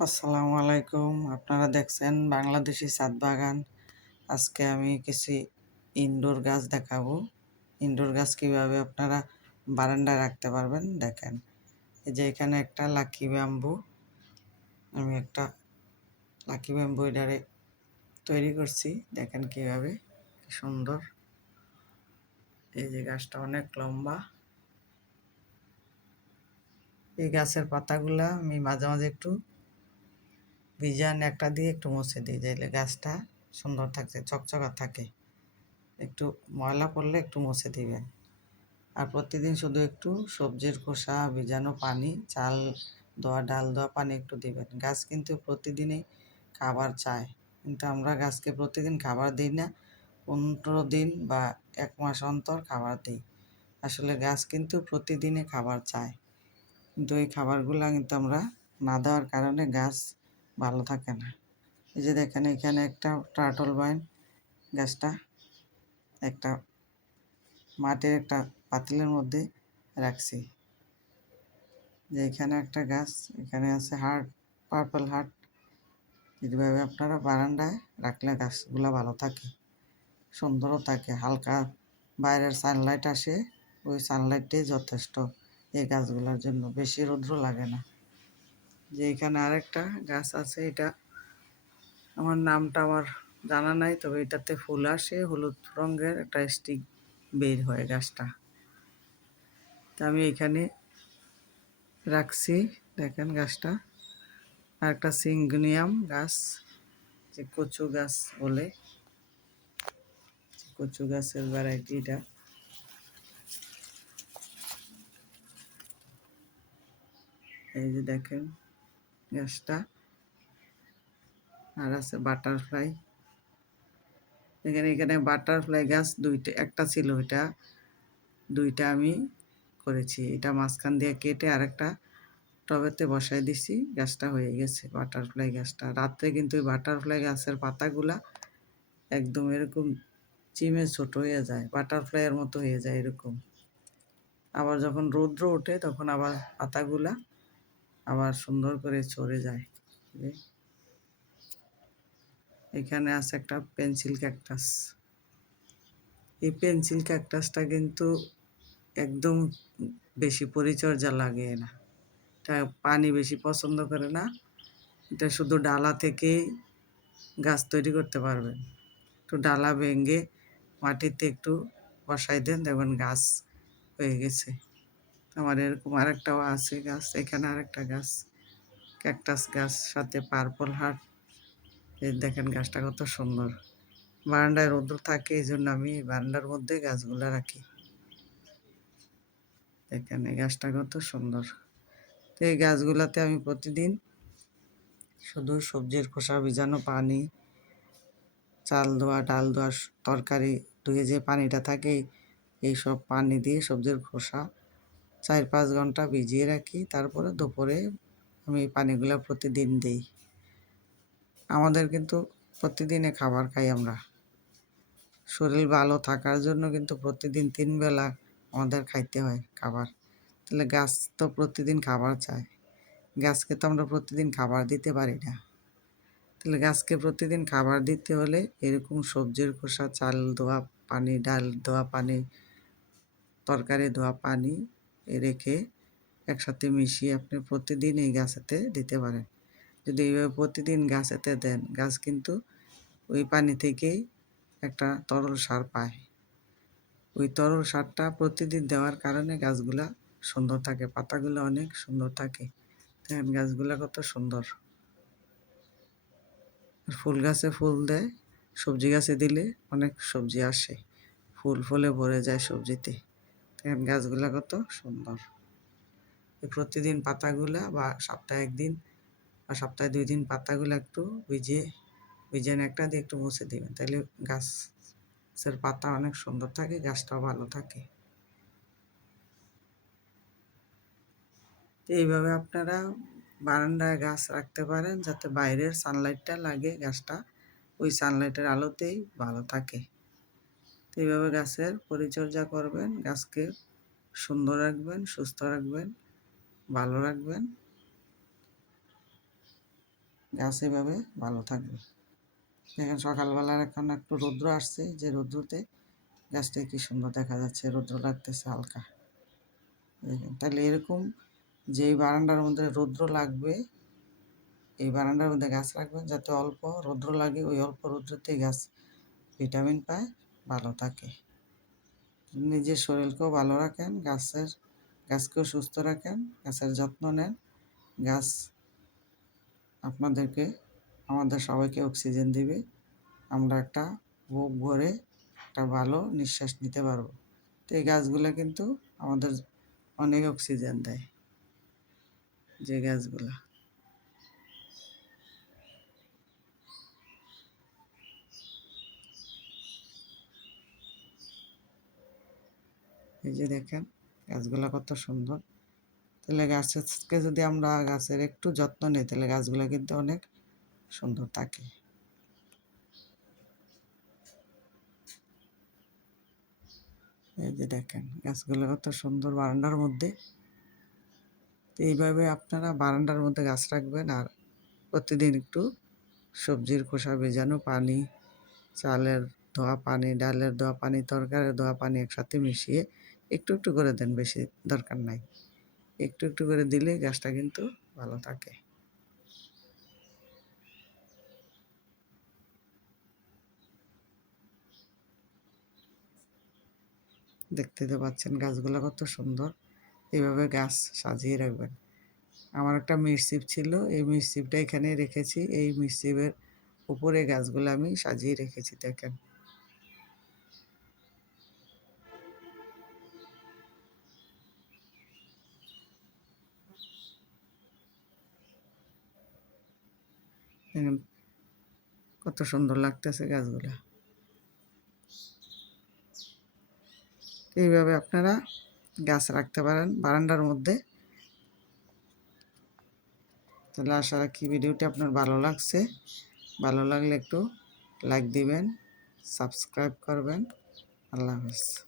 আসসালামু আলাইকুম। আপনারা দেখছেন বাংলাদেশি ছাদ বাগান। আজকে আমি কিছু ইনডোর গাছ দেখাবো। ইনডোর গাছ কিভাবে আপনারা বারান্দায় রাখতে পারবেন দেখেন। এই যে এখানে একটা লাকি ব্যাম্বু, আমি একটা লাকি ব্যাম্বু এটারে তৈরি করছি। দেখেন কিভাবে, কি সুন্দর। এই যে গাছটা অনেক লম্বা। এই গাছের পাতাগুলা আমি মাঝে মাঝে একটু ভিজান একটা দিয়ে একটু মুছে দিই, যাইলে গাছটা সুন্দর থাকছে, চকচকা থাকে। একটু ময়লা পড়লে একটু মুছে দিবেন। আর প্রতিদিন শুধু একটু সবজির খোসা ভিজানো পানি, চাল দেওয়া, ডাল দেওয়া পানি একটু দিবেন। গাছ কিন্তু প্রতিদিনই খাবার চায়, কিন্তু আমরা গাছকে প্রতিদিন খাবার দিই না, 15 দিন বা 1 মাস অন্তর খাবার দিই। আসলে গাছ কিন্তু প্রতিদিনই খাবার চায়, কিন্তু এই খাবারগুলো কিন্তু আমরা না দেওয়ার কারণে গাছ ভালো থাকে না। এই যে দেখেন এখানে একটা টার্টল ভাইন গাছটা একটা মাটির একটা পাতিলের মধ্যে রাখছি। যে এখানে একটা গাছ, এখানে আছে হার্ট, পার্পল হার্ট। এইভাবে আপনারা বারান্দায় রাখলে গাছগুলো ভালো থাকে, সুন্দরও থাকে। হালকা বাইরের সানলাইট আসে, ওই সানলাইটটাই যথেষ্ট এই গাছগুলোর জন্য, বেশি রৌদ্র লাগে না। যে এখানে আরেকটা গাছ আছে, এটা আমার নামটা আমার জানা নাই, তবে এটাতে ফুল আসে, হলুদ রঙের একটা স্টিক বের হয় গাছটা। তা আমি এখানে রাখছি, দেখেন গাছটা। আর একটা সিঙ্গনিয়াম গাছ, যে কচু গাছ বলে, কচু গাছের ভ্যারাইটি এটা। এই যে দেখেন গাছটা। আর আছে বাটারফ্লাই। এখানে বাটারফ্লাই গাছ দুইটা, একটা ছিল, এটা দুইটা আমি করেছি। এটা মাঝখান দিয়ে কেটে আরেকটা টবেতে বসাই দিছি, গাছটা হয়ে গেছে বাটারফ্লাই গাছটা। রাত্রে কিন্তু ওই বাটারফ্লাই গাছের পাতাগুলা একদম এরকম চিমে ছোট হয়ে যায়, বাটারফ্লাইয়ের মতো হয়ে যায় এরকম। আবার যখন রৌদ্র ওঠে তখন আবার পাতাগুলা আবার সুন্দর করে ছড়ে যায়। এখানে আছে একটা পেন্সিল ক্যাকটাস। এই পেন্সিল ক্যাকটাসটা কিন্তু একদম বেশি পরিচর্যা লাগে না, এটা পানি বেশি পছন্দ করে না। এটা শুধু ডালা থেকেই গাছ তৈরি করতে পারবেন। একটু ডালা ভেঙে মাটিতে একটু বসাই দেন, দেখবেন গাছ হয়ে গেছে। আমার এরকম আরেকটাও আছে গাছ, এখানে আরেকটা গাছ, ক্যাকটাস গাছ, সাথে পার্পল হার্ট। এই দেখেন গাছটা কত সুন্দর। বারান্দায় রৌদ্র থাকে, এই জন্য আমি বারান্দার মধ্যে গাছগুলো রাখি। দেখেন এই গাছটা কত সুন্দর। তো এই গাছগুলোতে আমি প্রতিদিন শুধু সবজির খোসা ভিজানো পানি, চাল ধোয়া, ডাল ধোয়া, তরকারি ধুয়ে যে পানিটা থাকে, এইসব পানি দিয়ে সবজির খোসা 4-5 ঘন্টা ভিজিয়ে রাখি। তারপরে দুপুরে আমি এই পানিগুলো প্রতিদিন দিই। আমাদের কিন্তু প্রতিদিনে খাবার খাই আমরা, শরীর ভালো থাকার জন্য কিন্তু প্রতিদিন 3 বেলা আমাদের খাইতে হয় খাবার। তাহলে গাছ তো প্রতিদিন খাবার চায়, গাছকে তো আমরা প্রতিদিন খাবার দিতে পারি না। তাহলে গাছকে প্রতিদিন খাবার দিতে হলে এরকম সবজির খোসা, চাল ধোয়া পানি, ডাল ধোয়া পানি, তরকারি ধোয়া পানি রেখে একসাথে মিশিয়ে আপনি প্রতিদিন এই গাছেতে দিতে পারেন। যদি এইভাবে প্রতিদিন গাছেতে দেন, গাছ কিন্তু ওই পানি থেকেই একটা তরল সার পায়। ওই তরল সারটা প্রতিদিন দেওয়ার কারণে গাছগুলা সুন্দর থাকে, পাতাগুলো অনেক সুন্দর থাকে। দেখেন গাছগুলা কত সুন্দর। ফুল গাছে ফুল দেয়, সবজি গাছে দিলে অনেক সবজি আসে, ফুল ফলে ভরে যায় সবজিতে। দেখেন গাছগুলা কত সুন্দর। প্রতিদিন পাতাগুলা বা সপ্তাহে 1 দিন বা সপ্তাহে 2 দিন পাতাগুলো একটু ভিজিয়ে একটা দিয়ে একটু মুছে দিবেন, তাহলে গাছের পাতা অনেক সুন্দর থাকে, গাছটাও ভালো থাকে। তো এইভাবে আপনারা বারান্দায় গাছ রাখতে পারেন, যাতে বাইরের সানলাইটটা লাগে গাছটা ওই সানলাইটের আলোতেই ভালো থাকে। তো এইভাবে গাছের পরিচর্যা করবেন, গাছকে সুন্দর রাখবেন, সুস্থ রাখবেন, ভালো রাখবেন। গাছ এভাবে ভালো থাকবে। দেখেন সকালবেলার এখন একটু রৌদ্র আসছে, যে রৌদ্রতে গাছটা কি সুন্দর দেখা যাচ্ছে, রৌদ্র লাগতেছে হালকা। দেখেন তাহলে এরকম যেই বারান্দার মধ্যে রৌদ্র লাগবে, এই বারান্দার মধ্যে গাছ রাখবেন যাতে অল্প রৌদ্র লাগে, ওই অল্প রৌদ্রতেই গাছ ভিটামিন পায়, ভালো থাকে। নিজের শরীরকেও ভালো রাখেন, গাছকেও সুস্থ রাখেন, গাছের যত্ন নেন। গাছ আপনাদেরকে, আমাদের সবাইকে অক্সিজেন দিবে, আমরা একটা বুক ভরে একটা ভালো নিঃশ্বাস নিতে পারবো। তো এই গাছগুলো কিন্তু আমাদের অনেক অক্সিজেন দেয়, যে গাছগুলো। এই যে দেখেন গাছগুলো কত সুন্দর। তাহলে গাছকে যদি আমরা গাছের একটু যত্ন নিই, তাহলে গাছগুলো কিন্তু অনেক সুন্দর থাকে। এই যে দেখেন গাছগুলো কত সুন্দর বারান্দার মধ্যে। তো এইভাবে আপনারা বারান্দার মধ্যে গাছ রাখবেন, আর প্রতিদিন একটু সবজির খোসা ভেজানো পানি, চালের ধোয়া পানি, ডালের ধোয়া পানি, তরকারির ধোয়া পানি একসাথে মিশিয়ে একটু একটু করে দেন, বেশি দরকার নাই। একটু একটু করে দিলে গাছটা কিন্তু ভালো থাকে। দেখতে তো পাচ্ছেন গাছগুলো কত সুন্দর। এইভাবে গাছ সাজিয়ে রাখবেন। আমার একটা মিরসিপ ছিল, এই মিরসিপটা এখানে রেখেছি, এই মিরসিপের উপরে গাছগুলো আমি সাজিয়ে রেখেছি। দেখেন দেখেন কত সুন্দর লাগতেছে গাছগুলা। এইভাবে আপনারা গাছ রাখতে পারেন বারান্দার মধ্যে। তাহলে আশা রাখি ভিডিওটি আপনার ভালো লাগছে। ভালো লাগলে একটু লাইক দিবেন, সাবস্ক্রাইব করবেন। আল্লাহ হাফেজ।